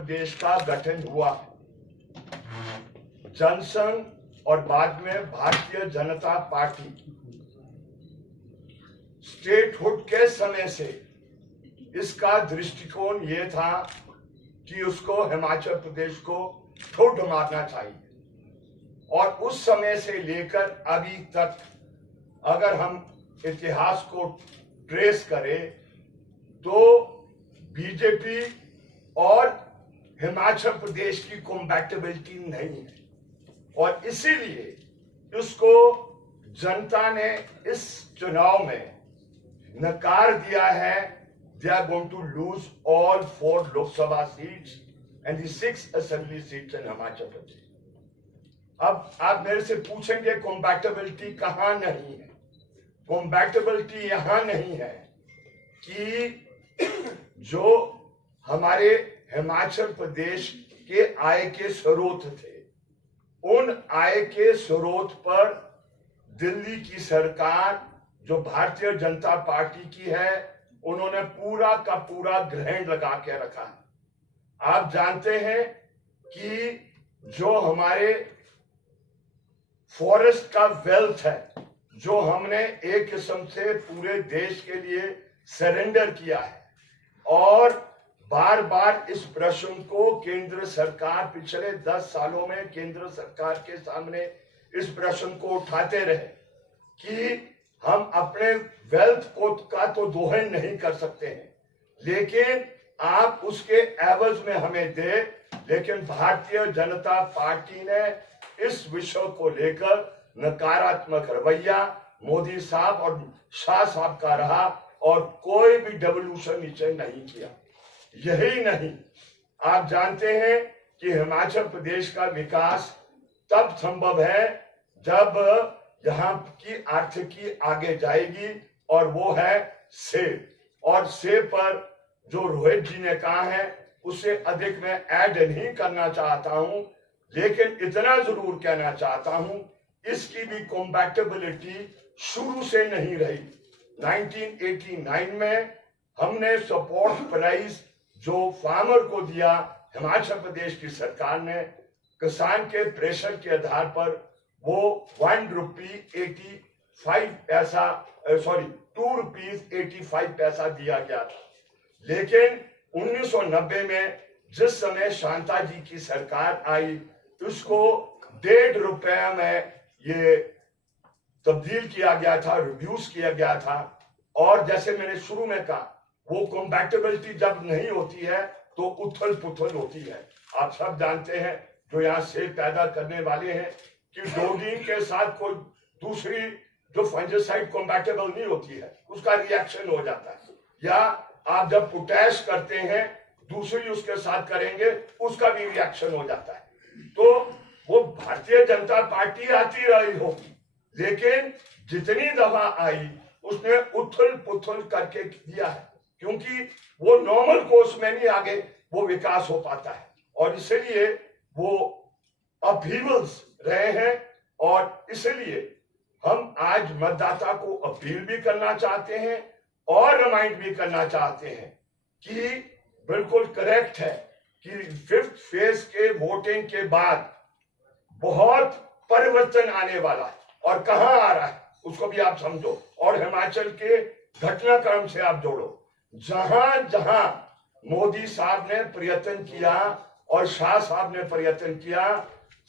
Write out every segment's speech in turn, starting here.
प्रदेश का गठन हुआ। जनसंघ और बाद में भारतीय जनता पार्टी स्टेटहुड के समय से इसका दृष्टिकोण ये था कि उसको हिमाचल प्रदेश को ठुड मारना चाहिए। और उस समय से लेकर अभी तक अगर हम इतिहास को ट्रेस करें तो बीजेपी और हिमाचल प्रदेश की कॉम्पैटिबिलिटी नहीं है, और इसीलिए इसको जनता ने इस चुनाव में नकार दिया है। They are going to lose all 4 Lok Sabha seats and the 6 assembly seats in Himachal Pradesh. अब आप मेरे से पूछेंगे कॉम्पैटिबिलिटी कहां नहीं है। कॉम्पैटिबिलिटी यहां नहीं है कि जो हमारे हिमाचल प्रदेश के आय के स्रोत थे, उन आय के स्रोत पर दिल्ली की सरकार जो भारतीय जनता पार्टी की है, उन्होंने पूरा का पूरा ग्रहण लगा के रखा है। आप जानते हैं कि जो हमारे फॉरेस्ट का वेल्थ है, जो हमने एक किस्म से पूरे देश के लिए सरेंडर किया है, और बार बार इस प्रश्न को केंद्र सरकार पिछले 10 सालों में केंद्र सरकार के सामने इस प्रश्न को उठाते रहे कि हम अपने वेल्थ को का तो दोहन नहीं कर सकते हैं, लेकिन आप उसके एवज में हमें दे। लेकिन भारतीय जनता पार्टी ने इस विषय को लेकर नकारात्मक रवैया मोदी साहब और शाह साहब का रहा, और कोई भी डेवोल्यूशन नीचे नहीं किया। यही नहीं, आप जानते हैं कि हिमाचल प्रदेश का विकास तब संभव है जब यहाँ की आर्थिकी आगे जाएगी, और वो है सेब। और सेब पर जो रोहित जी ने कहा है उससे अधिक मैं ऐड नहीं करना चाहता हूं, लेकिन इतना जरूर कहना चाहता हूं, इसकी भी कॉम्पैटिबिलिटी शुरू से नहीं रही। 1989 में हमने सपोर्ट प्राइस जो फार्मर को दिया, हिमाचल प्रदेश की सरकार ने किसान के प्रेशर के आधार पर वो 1 रुपी 85 पैसा सॉरी 2 रुपीज 85 पैसा दिया गया था। लेकिन 1990 में जिस समय शांता जी की सरकार आई, उसको 1.5 रुपए में ये तब्दील किया गया था, रिड्यूस किया गया था। और जैसे मैंने शुरू में कहा, वो कॉम्पैटिबिलिटी जब नहीं होती है तो उथल पुथल होती है। आप सब जानते हैं जो यहाँ सेब पैदा करने वाले हैं कि डोडीन के साथ कोई दूसरी जो फंजिसाइड कॉम्पैटिबल नहीं होती है, उसका रिएक्शन हो जाता है। या आप जब पोटैश करते हैं दूसरी उसके साथ करेंगे, उसका भी रिएक्शन हो जाता है। तो वो भारतीय जनता पार्टी आती रही होगी, लेकिन जितनी दफा आई उसने उथल पुथल करके दिया है, क्योंकि वो नॉर्मल कोर्स में नहीं आगे वो विकास हो पाता है, और इसलिए वो अपहीवल्स रहे हैं। और इसलिए हम आज मतदाता को अपील भी करना चाहते हैं और रिमाइंड भी करना चाहते हैं कि बिल्कुल करेक्ट है कि 5th फेज के वोटिंग के बाद बहुत परिवर्तन आने वाला है, और कहां आ रहा है उसको भी आप समझो, और हिमाचल के घटनाक्रम से आप जोड़ो। जहां जहां मोदी साहब ने प्रयत्न किया और शाह साहब ने प्रयत्न किया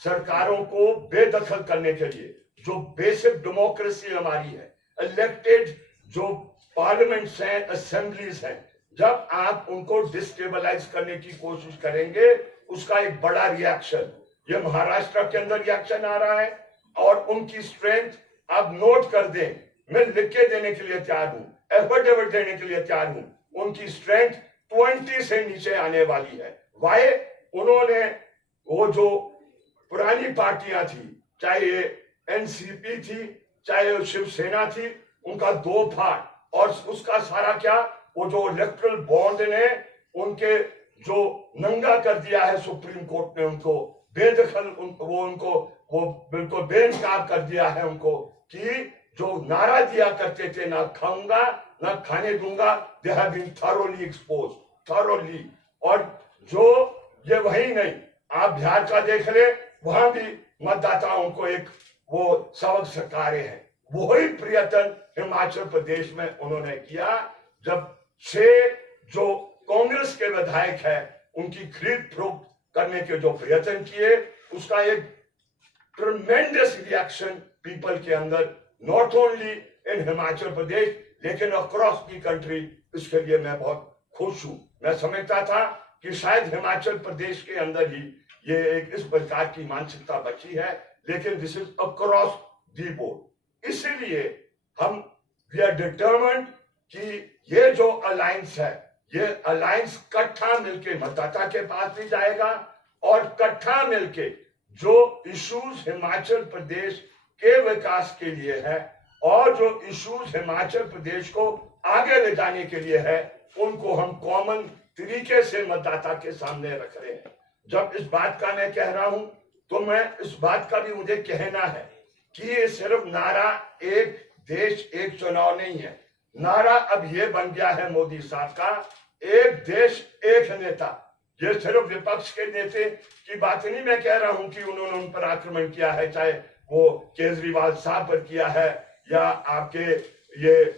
सरकारों को बेदखल करने के लिए, जो बेसिक डेमोक्रेसी हमारी है, इलेक्टेड जो पार्लियामेंट्स हैं, असेंबलीज हैं, जब आप उनको डिस्टेबलाइज करने की कोशिश करेंगे, उसका एक बड़ा रिएक्शन, ये महाराष्ट्र के अंदर रिएक्शन आ रहा है। और उनकी स्ट्रेंथ आप नोट कर दें, मैं लिख के देने के लिए तैयार हूं, एफर्डेविट देने के लिए तैयार हूं, उनकी स्ट्रेंथ 20 से नीचे आने वाली है। वाई? उन्होंने वो जो पुरानी पार्टियां थी, चाहे ये एनसीपी थी, चाहे शिवसेना थी, उनका 2 भाग, और उसका सारा क्या, वो जो इलेक्ट्रल बॉन्ड ने उनके जो नंगा कर दिया है सुप्रीम कोर्ट ने, उनको बेदखल वो बिल्कुल बेनकाब कर दिया है उनको, कि जो नारा दिया करते थे ना खाऊंगा ना खाने दूंगा, they have been thoroughly exposed, thoroughly. और जो ये वही नहीं, आप बिहार का देख ले, वहां भी मतदाताओं को एक वो सबक सिखाए हैं। वही प्रयत्न हिमाचल प्रदेश में उन्होंने किया, जब 6 जो कांग्रेस के विधायक है उनकी खरीद फरोख्त करने के जो प्रयत्न किए, उसका एक ट्रमेंडस रिएक्शन पीपल के अंदर, नॉट ओनली इन हिमाचल प्रदेश लेकिन अक्रॉस दी कंट्री। इसके लिए मैं बहुत खुश हूं। मैं समझता था कि शायद हिमाचल प्रदेश के अंदर ही ये एक इस प्रकार की मानसिकता बची है, लेकिन this is across the board. इसीलिए हम वी आर डिटरमिन्ड कि ये जो अलायंस है, ये अलायंस इकट्ठा मिलके मतदाता के पास भी जाएगा और इकट्ठा मिलके जो इश्यूज हिमाचल प्रदेश के विकास के लिए है और जो इश्यूज हिमाचल प्रदेश को आगे ले जाने के लिए है, उनको हम कॉमन तरीके से मतदाता के सामने रख रहे हैं। जब इस बात का मैं कह रहा हूं, तो मैं इस बात का भी मुझे कहना है कि ये सिर्फ नारा एक देश एक चुनाव नहीं है। नारा अब ये बन गया है मोदी साहब का, एक देश एक नेता। ये सिर्फ विपक्ष के नेता की बात नहीं मैं कह रहा हूं कि उन्होंने उन पर आक्रमण किया है, चाहे वो केजरीवाल साहब पर किया है या आपके ये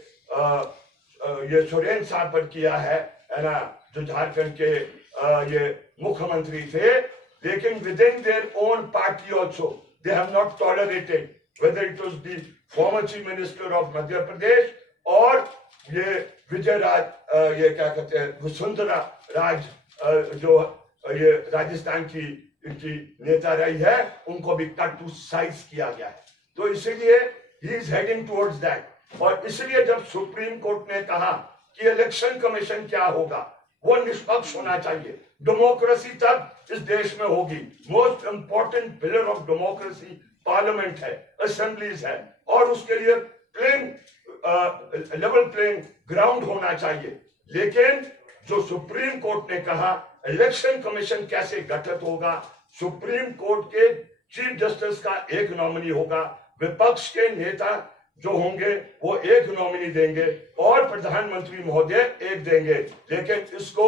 सुरेन साहब पर किया है ना, जो झारखंड के ये मुख्यमंत्री थे। लेकिन within their own party also they have not tolerated, whether it was the former chief minister of Madhya Pradesh और ये विजय राज ये क्या कहते हैं वसुंधरा राज जो ये राजस्थान की इनकी नेता रही है, उनको भी कट टू साइज किया गया है। तो इसीलिए he is heading towards that. और इसलिए जब सुप्रीम कोर्ट ने कहा कि इलेक्शन कमीशन क्या होगा, वो निष्पक्ष होना चाहिए, डेमोक्रेसी तब इस देश में होगी। Most important pillar of democracy parliament है, असेंबलीज है, और उसके लिए प्लेन लेवल प्लेइंग ग्राउंड होना चाहिए। लेकिन जो सुप्रीम कोर्ट ने कहा इलेक्शन कमीशन कैसे गठित होगा, सुप्रीम कोर्ट के चीफ जस्टिस का एक नॉमिनी होगा, विपक्ष के नेता जो होंगे वो एक नॉमिनी देंगे और प्रधानमंत्री महोदय एक देंगे। लेकिन इसको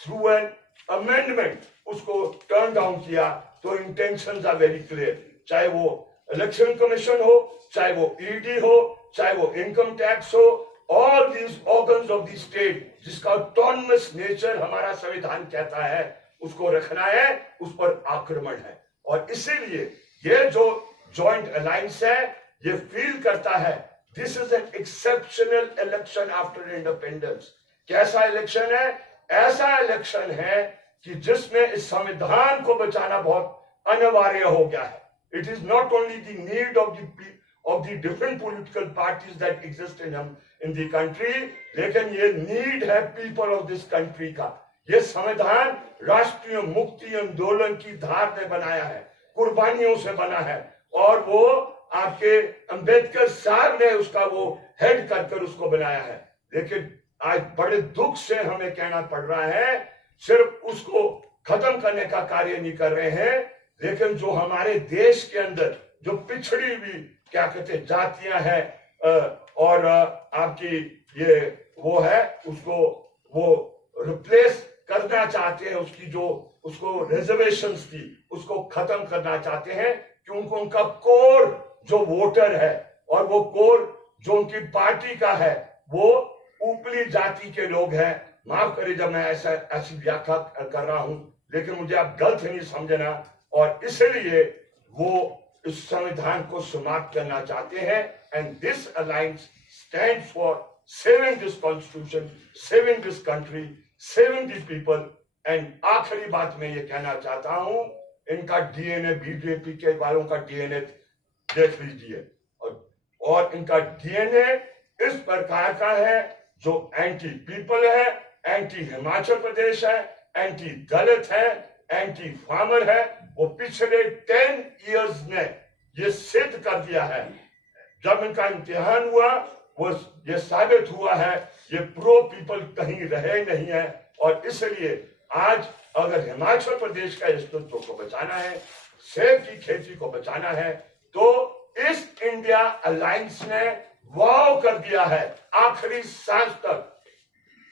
थ्रू एन अमेंडमेंट उसको टर्न डाउन किया। तो इंटेंशंस आर वेरी क्लियर, चाहे वो इलेक्शन कमीशन हो, चाहे वो ईडी हो, चाहे वो इनकम टैक्स हो, all these organs of the state जिसका ऑटोनमस नेचर हमारा संविधान कहता है, उसको रखना है, उस पर आक्रमण है। और इसीलिए ये जो जॉइंट अलायंस है ये फील करता है this is an exceptional election after independence. कैसा इलेक्शन है? ऐसा इलेक्शन है कि जिसमें इस संविधान को बचाना बहुत अनिवार्य हो गया है। It is not only the need of the different political parties that exist in the country, लेकिन ये नीड है पीपल ऑफ दिस कंट्री का। ये संविधान राष्ट्रीय मुक्ति आंदोलन की धार ने बनाया है, कुर्बानियों से बना है, और वो आपके अंबेडकर साहब ने उसका वो हेड कर उसको बनाया है। लेकिन आज बड़े दुख से हमें कहना पड़ रहा है, सिर्फ उसको खत्म करने का कार्य नहीं कर रहे हैं, लेकिन जो हमारे देश के अंदर जो पिछड़ी हुई क्या कहते जातियां हैं और आपकी ये वो है, उसको वो रिप्लेस करना चाहते हैं, उसकी जो उसको रिजर्वेशंस थी उसको खत्म करना चाहते हैं, क्योंकि उनका कोर जो वोटर है और वो कोर जो उनकी पार्टी का है वो ऊपरी जाति के लोग हैं। माफ करिए जब मैं ऐसी व्याख्या कर रहा हूं, लेकिन मुझे आप गलत नहीं समझना। और इसलिए वो इस संविधान को समाप्त करना चाहते हैं। And this alliance stands for saving this constitution, saving this country, saving this people. And आखिरी बात मैं ये कहना चाहता हूं, इनका डीएनए, बीजेपी के वालों का डीएनए देख लीजिए, और इनका डीएनए इस प्रकार का है जो एंटी पीपल है, एंटी हिमाचल प्रदेश है, एंटी दलित है, एंटी फार्मर है। वो पिछले 10 इयर्स ने ये सिद्ध कर दिया है। जब इनका इम्तिहान हुआ वो ये साबित हुआ है ये प्रो पीपल कहीं रहे नहीं है। और इसलिए आज अगर हिमाचल प्रदेश का अस्तित्व को बचाना है, सेब की खेती को बचाना है, तो इस इंडिया अलायंस ने वाव कर दिया है आखिरी सांस तक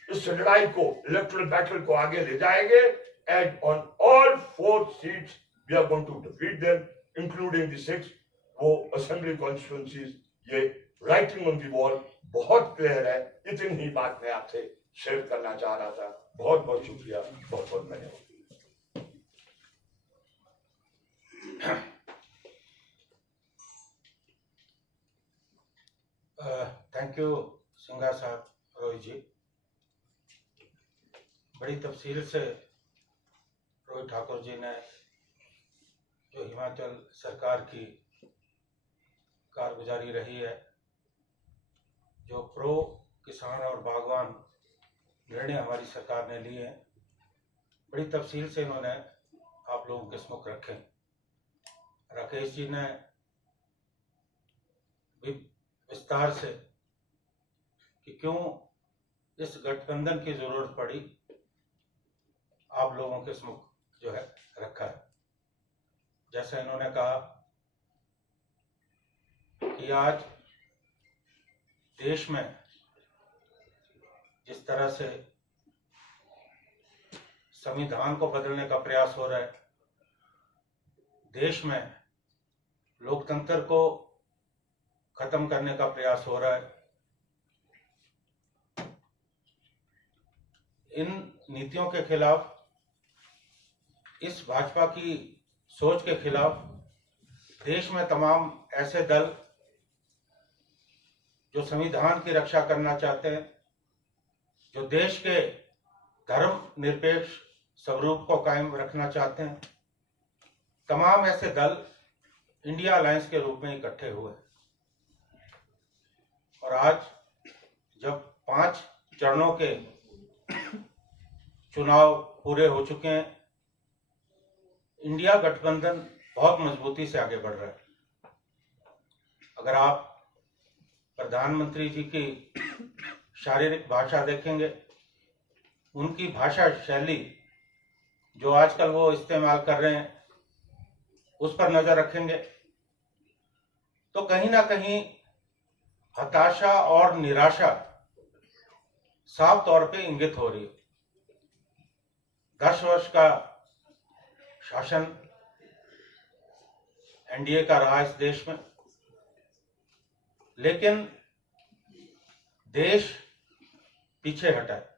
इस लड़ाई को, इलेक्टोरल बैटल को आगे ले जाएंगे। And on all 4 seats we are going to defeat them, including the 6. वो असेंबली कॉन्स्टिट्यूंसीज, ये राइटिंग ऑन दी वॉल बहुत क्लियर है। इतनी ही बात मैं आपसे शेयर करना चाह रहा था। बहुत बहुत शुक्रिया, बहुत बहुत धन्यवाद। थैंक यू सिंघा साहब, रोहित जी। बड़ी तफसील से रोहित ठाकुर जी ने जो हिमाचल सरकार की कारगुजारी रही है, जो प्रो किसान और बागवान निर्णय हमारी सरकार ने लिए हैं, बड़ी तफसील से इन्होंने आप लोगों के सम्मुख रखे। राकेश जी ने भी विस्तार से कि क्यों इस गठबंधन की जरूरत पड़ी, आप लोगों के सम्मुख जो है रखा है। जैसा इन्होंने कहा कि आज देश में जिस तरह से संविधान को बदलने का प्रयास हो रहा है, देश में लोकतंत्र को खत्म करने का प्रयास हो रहा है, इन नीतियों के खिलाफ, इस भाजपा की सोच के खिलाफ देश में तमाम ऐसे दल जो संविधान की रक्षा करना चाहते हैं, जो देश के धर्म निरपेक्ष स्वरूप को कायम रखना चाहते हैं, तमाम ऐसे दल इंडिया अलायंस के रूप में इकट्ठे हुए। और आज जब 5 चरणों के चुनाव पूरे हो चुके हैं, इंडिया गठबंधन बहुत मजबूती से आगे बढ़ रहा है। अगर आप प्रधानमंत्री जी की शारीरिक भाषा देखेंगे, उनकी भाषा शैली जो आजकल वो इस्तेमाल कर रहे हैं, उस पर नजर रखेंगे तो कहीं ना कहीं हताशा और निराशा साफ तौर पे इंगित हो रही है। 10 वर्ष का शासन एनडीए का रहा इस देश में, लेकिन देश पीछे हटा है।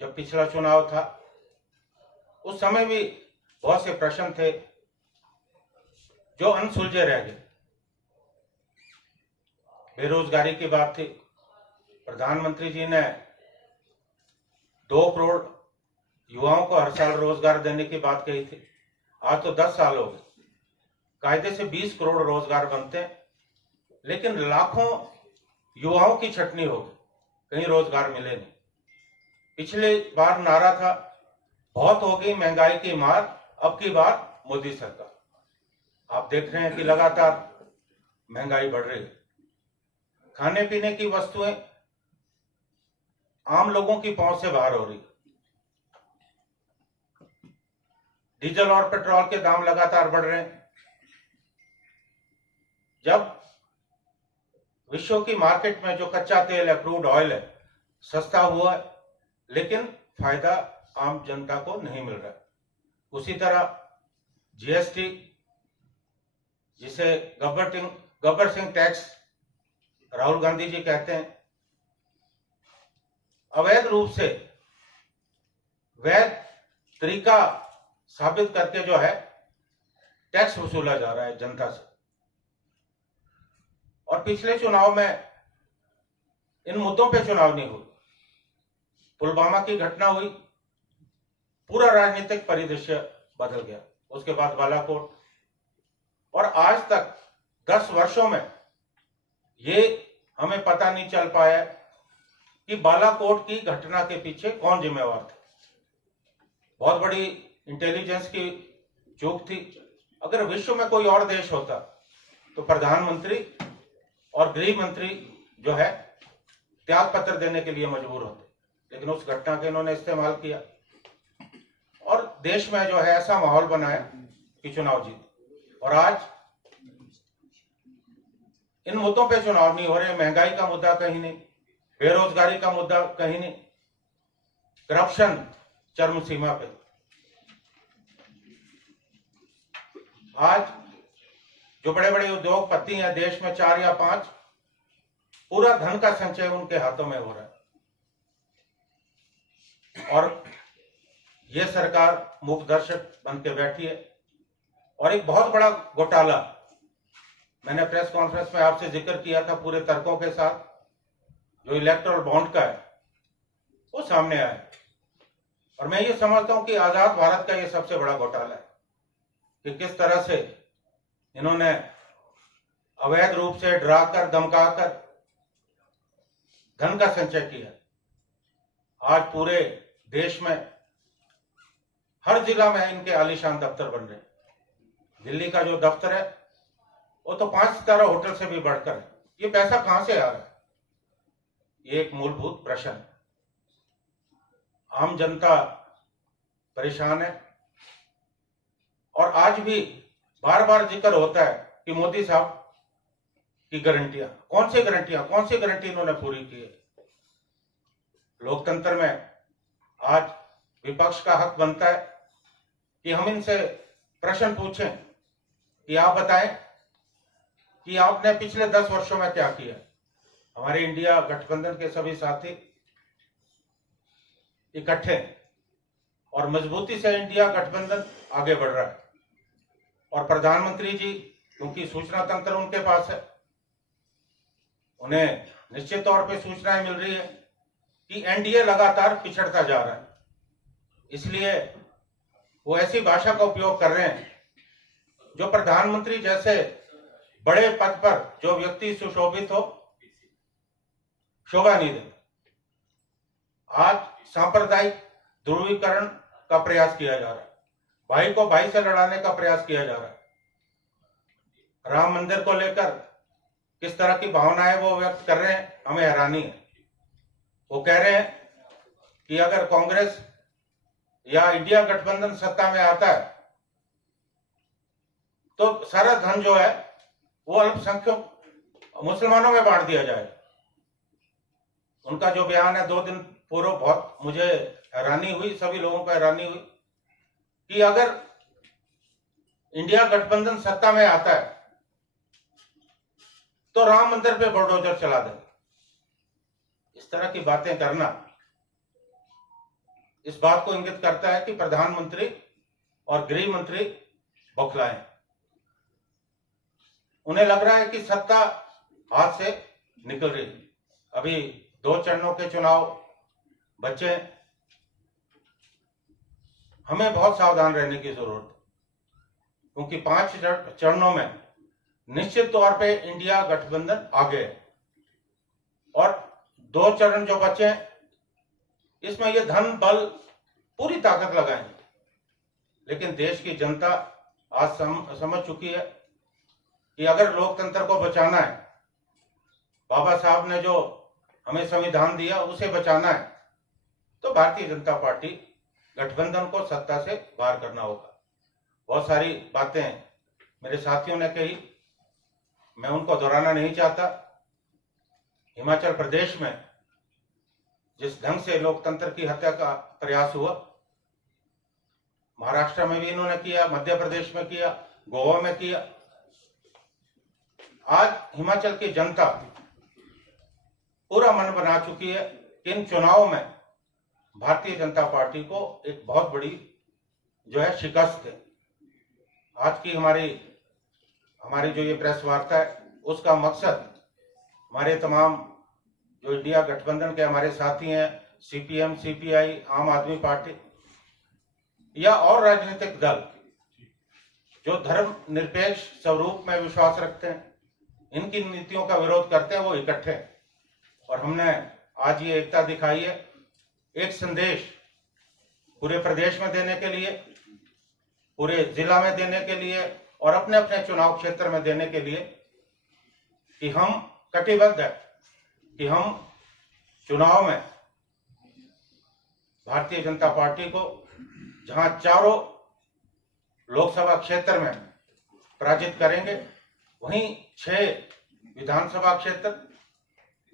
जब पिछला चुनाव था उस समय भी बहुत से प्रश्न थे जो अनसुलझे रह गए। बेरोजगारी की बात थी, प्रधानमंत्री जी ने 2 करोड़ युवाओं को हर साल रोजगार देने की बात कही थी। आज तो 10 साल हो गए, कायदे से 20 करोड़ रोजगार बनते हैं, लेकिन लाखों युवाओं की छटनी हो गई, कहीं रोजगार मिले नहीं। पिछले बार नारा था बहुत हो गई महंगाई की मार, अब की बार मोदी सरकार। आप देख रहे हैं कि लगातार महंगाई बढ़ रही है। खाने पीने की वस्तुएं आम लोगों की पहुंच से बाहर हो रही। डीजल और पेट्रोल के दाम लगातार बढ़ रहे हैं। जब विश्व की मार्केट में जो कच्चा तेल है, क्रूड ऑयल है, सस्ता हुआ है, लेकिन फायदा आम जनता को नहीं मिल रहा। उसी तरह जीएसटी, जिसे गब्बर सिंह टैक्स राहुल गांधी जी कहते हैं, अवैध रूप से वैध तरीका साबित करके जो है टैक्स वसूला जा रहा है जनता से। और पिछले चुनाव में इन मुद्दों पे चुनाव नहीं हुई। पुलवामा की घटना हुई, पूरा राजनीतिक परिदृश्य बदल गया। उसके बाद बालाकोट, और आज तक 10 वर्षों में ये हमें पता नहीं चल पाया कि बालाकोट की घटना के पीछे कौन जिम्मेवार थे। बहुत बड़ी इंटेलिजेंस की चूक थी। अगर विश्व में कोई और देश होता तो प्रधानमंत्री और गृह मंत्री जो है त्याग पत्र देने के लिए मजबूर होते, लेकिन उस घटना का इन्होंने इस्तेमाल किया और देश में जो है ऐसा माहौल बनाया कि चुनाव जीते। और आज इन मुद्दों पे चुनाव नहीं हो रहे। महंगाई का मुद्दा कहीं नहीं, बेरोजगारी का मुद्दा कहीं नहीं, करप्शन चरम सीमा पे। आज जो बड़े बड़े उद्योगपति हैं देश में, 4 या 5, पूरा धन का संचय उनके हाथों में हो रहा है और ये सरकार मूकदर्शक बन के बैठी है। और एक बहुत बड़ा घोटाला मैंने प्रेस कॉन्फ्रेंस में आपसे जिक्र किया था पूरे तर्कों के साथ, जो इलेक्टोरल बॉन्ड का है, वो सामने आया है। और मैं ये समझता हूं कि आजाद भारत का ये सबसे बड़ा घोटाला है कि किस तरह से इन्होंने अवैध रूप से डराकर धमकाकर धन का संचय किया। आज पूरे देश में हर जिला में इनके आलीशान दफ्तर बन रहे हैं। दिल्ली का जो दफ्तर है वो तो 5 सितारा होटल से भी बढ़कर है। ये पैसा कहां से आ रहा है? ये एक मूलभूत प्रश्न है। आम जनता परेशान है और आज भी बार बार जिक्र होता है कि मोदी साहब की गारंटियां, कौन सी गारंटी इन्होंने पूरी की है? लोकतंत्र में आज विपक्ष का हक बनता है कि हम इनसे प्रश्न पूछें कि आप बताएं कि आपने पिछले 10 वर्षों में क्या किया। हमारे इंडिया गठबंधन के सभी साथी इकट्ठे और मजबूती से इंडिया गठबंधन आगे बढ़ रहा है। और प्रधानमंत्री जी, क्योंकि सूचना तंत्र उनके पास है, उन्हें निश्चित तौर पे सूचनाएं मिल रही है कि एनडीए लगातार पिछड़ता जा रहा है। इसलिए वो ऐसी भाषा का उपयोग कर रहे हैं जो प्रधानमंत्री जैसे बड़े पद पर जो व्यक्ति सुशोभित हो, शोभा नहीं देता। आज सांप्रदायिक ध्रुवीकरण का प्रयास किया जा रहा है, भाई को भाई से लड़ाने का प्रयास किया जा रहा है। राम मंदिर को लेकर किस तरह की भावनाएं वो व्यक्त कर रहे हैं, हमें हैरानी है। वो कह रहे हैं कि अगर कांग्रेस या इंडिया गठबंधन सत्ता में आता है तो सारा धन जो है वो अल्पसंख्यक मुसलमानों में बांट दिया जाए। उनका जो बयान है 2 दिन पूर्व, बहुत मुझे हैरानी हुई, सभी लोगों को हैरानी हुई कि अगर इंडिया गठबंधन सत्ता में आता है तो राम मंदिर पे बुलडोजर चला देंगे। इस तरह की बातें करना इस बात को इंगित करता है कि प्रधानमंत्री और गृह मंत्री बौखलाए। उन्हें लग रहा है कि सत्ता हाथ से निकल रही है। अभी 2 चरणों के चुनाव बचे हैं। हमें बहुत सावधान रहने की जरूरत है, क्योंकि 5 चरणों में निश्चित तौर पे इंडिया गठबंधन आगे है और 2 चरण जो बचे हैं इसमें ये धन बल पूरी ताकत लगाएंगे। लेकिन देश की जनता आज समझ चुकी है कि अगर लोकतंत्र को बचाना है, बाबा साहब ने जो हमें संविधान दिया उसे बचाना है, तो भारतीय जनता पार्टी गठबंधन को सत्ता से बाहर करना होगा। बहुत सारी बातें मेरे साथियों ने कही, मैं उनको दोहराना नहीं चाहता। हिमाचल प्रदेश में जिस ढंग से लोकतंत्र की हत्या का प्रयास हुआ, महाराष्ट्र में भी इन्होंने किया, मध्य प्रदेश में किया, गोवा में किया। आज हिमाचल की जनता पूरा मन बना चुकी है कि इन चुनावों में भारतीय जनता पार्टी को एक बहुत बड़ी जो है शिकस्त है। आज की हमारी जो ये प्रेस वार्ता है उसका मकसद हमारे तमाम जो इंडिया गठबंधन के हमारे साथी हैं, सीपीएम, सीपीआई, आम आदमी पार्टी या और राजनीतिक दल जो धर्म निरपेक्ष स्वरूप में विश्वास रखते हैं, इनकी नीतियों का विरोध करते हैं, वो इकट्ठे हैं। और हमने आज ये एकता दिखाई है, एक संदेश पूरे प्रदेश में देने के लिए, पूरे जिला में देने के लिए और अपने अपने चुनाव क्षेत्र में देने के लिए कि हम कटिबद्ध है कि हम चुनाव में भारतीय जनता पार्टी को जहां चारों लोकसभा क्षेत्र में पराजित करेंगे, वहीं 6 विधानसभा क्षेत्र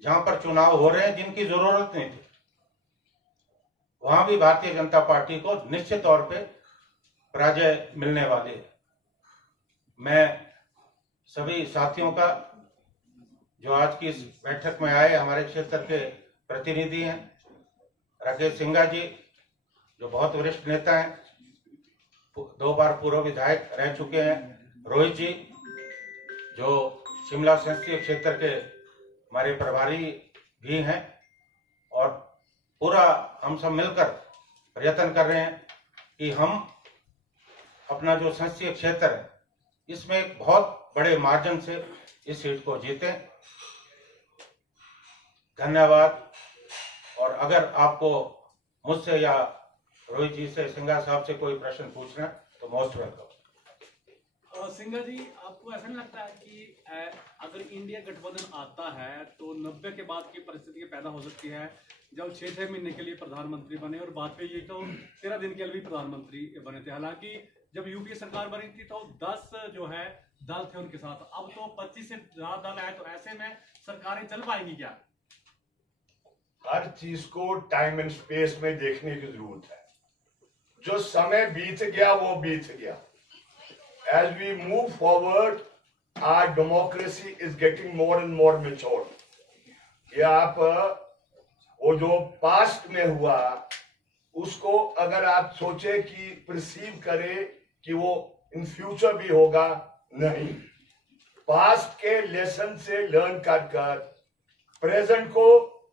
जहां पर चुनाव हो रहे हैं जिनकी जरूरत नहीं थी, वहां भी भारतीय जनता पार्टी को निश्चित तौर पे पराजय मिलने वाली है। मैं सभी साथियों का, जो आज की इस बैठक में आए, हमारे क्षेत्र के प्रतिनिधि हैं, राकेश सिंघा जी जो बहुत वरिष्ठ नेता हैं, 2 बार पूर्व विधायक रह चुके हैं, रोहित जी जो शिमला संसदीय क्षेत्र के हमारे प्रभारी भी हैं, और पूरा हम सब मिलकर प्रयत्न कर रहे हैं कि हम अपना जो संसदीय क्षेत्र है इसमें एक बहुत बड़े मार्जिन से इस सीट को जीतें। धन्यवाद। और अगर आपको मुझसे या रोहित जी से, सिंघा साहब से कोई प्रश्न पूछना है तो मोस्ट वेलकम। सिंघा जी, आपको ऐसा नहीं लगता है कि अगर इंडिया गठबंधन आता है तो 90 के बाद की परिस्थिति पैदा हो सकती है, जब 6-6 महीने के लिए प्रधानमंत्री बने, और वाजपेयी जी तो 13 दिन के लिए भी प्रधानमंत्री बने थे। हालांकि जब यूपीए सरकार बनी थी तो 10 जो है दल थे उनके साथ, अब तो 25 से ज्यादा दल है, तो ऐसे में सरकारें चल पाएंगी क्या? हर चीज को टाइम एंड स्पेस में देखने की जरूरत है। जो समय बीत गया वो बीत गया। As we move forward, our democracy is getting more and more mature. ये आप वो जो पास्ट में हुआ उसको अगर आप सोचे कि परसीव करें कि वो इन फ्यूचर भी होगा, नहीं। पास्ट के लेसन से लर्न कर कर प्रेजेंट को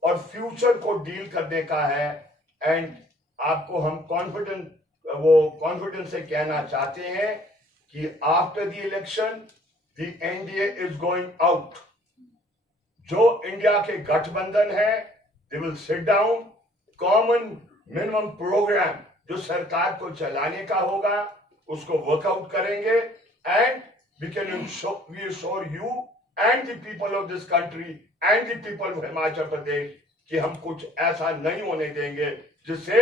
और फ्यूचर को डील करने का है। एंड आपको हम कॉन्फिडेंस से कहना चाहते हैं कि after the election the NDA is going out. जो इंडिया के गठबंधन है, they will sit down, common minimum programme जो सरकार को चलाने का होगा उसको वर्कआउट करेंगे। And we can assure you and the people of this country and the people of Himachal Pradesh कि हम कुछ ऐसा नहीं होने देंगे जिससे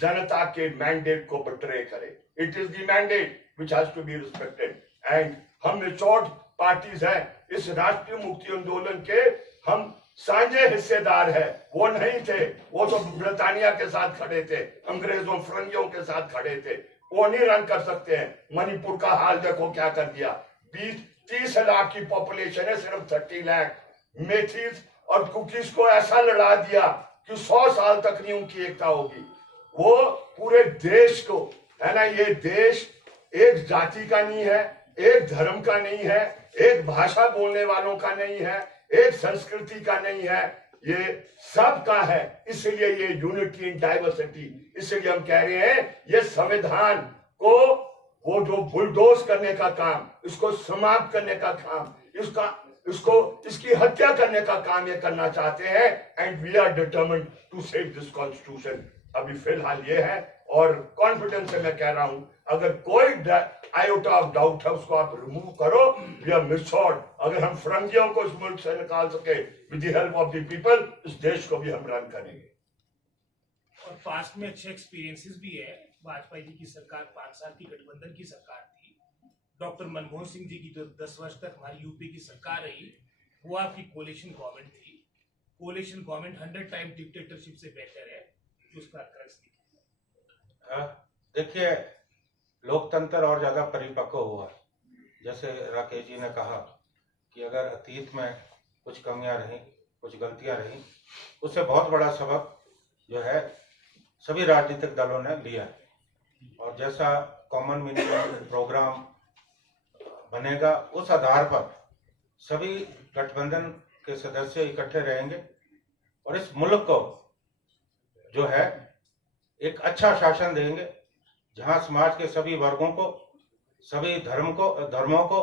जनता के मैंडेट को बिट्रे करे। It is the mandate which has to be respected. And हम मेच्योर्ड पार्टीज हैं, इस राष्ट्रीय मुक्ति आंदोलन के हम साझे हिस्सेदार हैं। वो नहीं थे, वो तो ब्रिटानिया के साथ खड़े थे, अंग्रेजों फरंगियों के साथ खड़े थे, वो नहीं रन कर सकते हैं। मणिपुर का हाल देखो क्या कर दिया। 20-30 लाख की पॉपुलेशन है, सिर्फ 30 लाख मेथीज और कुकीज को ऐसा लड़ा दिया कि 100 साल तक नहीं उनकी एकता होगी। वो पूरे देश को है ना, ये देश एक जाति का नहीं है, एक धर्म का नहीं है, एक भाषा बोलने वालों का नहीं है, एक संस्कृति का नहीं है, ये सब का है। इसलिए ये यूनिटी इन डाइवर्सिटी। इसलिए हम कह रहे हैं ये संविधान को वो जो बुलडोज करने का काम, इसको समाप्त करने का काम, इसकी हत्या करने का काम ये करना चाहते हैं। And we are determined to save this constitution. अभी फिलहाल ये है, और कॉन्फिडेंस से मैं कह रहा हूं अगर कोई आयोटा ऑफ डाउट है उसको आप रिमूव करो। We are matured. अगर हम फरंगियों को इस मुल्क से निकाल सके with the help of the people, इस देश को भी हम रन करेंगे। और पास्ट में अच्छे एक्सपीरियंसेस भी है। वाजपेयी जी की सरकार 5 साल की गठबंधन की सरकार थी। डॉक्टर मनमोहन सिंह जी की जो 10 वर्ष तक हमारी यूपी की सरकार रही, वो आपकी कोलिशन गवर्नमेंट थी। कोलिशन गवर्नमेंट 100 टाइम डिक्टेटरशिप से बेहतर है। उसका क्रक्स देखिए, लोकतंत्र और ज्यादा परिपक्व हुआ। जैसे राकेश जी ने कहा कि अगर अतीत में कुछ कमियां रहीं, कुछ गलतियां रहीं, उससे बहुत बड़ा सबक जो है सभी राजनीतिक दलों ने लिया है। और जैसा कॉमन मिनिमम प्रोग्राम बनेगा, उस आधार पर सभी गठबंधन के सदस्य इकट्ठे रहेंगे और इस मुल्क को जो है एक अच्छा शासन देंगे, जहां समाज के सभी वर्गों को, सभी धर्मों को,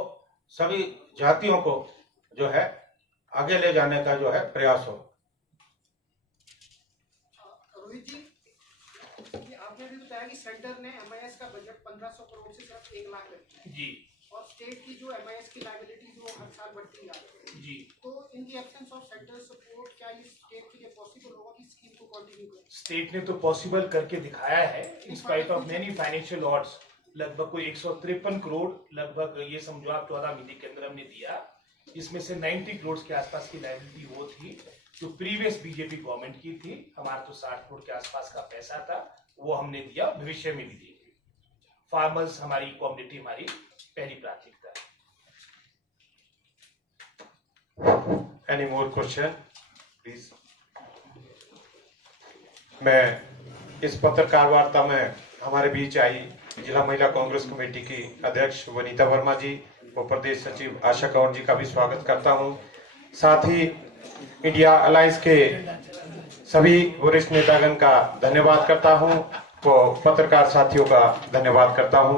सभी जातियों को जो है आगे ले जाने का जो है प्रयास हो। रोहित जी, आपने भी बताया कि सेंटर ने एमआईएस का बजट 1500 करोड़ से सिर्फ 1 लाख रखा है जी, और स्टेट की जो एमआईएस की लायबिलिटीज वो हर साल बढ़ती जा रही है जी। तो in the absence of centre support क्या ये स्टेट के लिए पॉसिबल होगा कि स्कीम को कंटिन्यू करें? स्टेट ने तो पॉसिबल करके दिखाया है in spite of many financial odds. लगभग कोई 153 करोड़ लगभग, ये समझो आप 14 महीने के अंदर हमने दिया। इसमें से 90 करोड़ के आसपास की लायबिलिटी वो थी जो प्रीवियस बीजेपी गवर्नमेंट की थी। हमारा तो 60 करोड़ के आसपास का पैसा था, वो हमने दिया, भविष्य में भी देंगे। फार्मर्स हमारी कम्युनिटी हमारी पहली प्राथमिकता है। Any more question, please? मैं इस पत्रकार वार्ता में हमारे बीच आई जिला महिला कांग्रेस कमेटी की अध्यक्ष वनीता वर्मा जी और प्रदेश सचिव आशा कंवर जी का भी स्वागत करता हूं। साथ ही इंडिया अलायंस के सभी वरिष्ठ नेतागण का धन्यवाद करता हूं और पत्रकार साथियों का धन्यवाद करता हूं।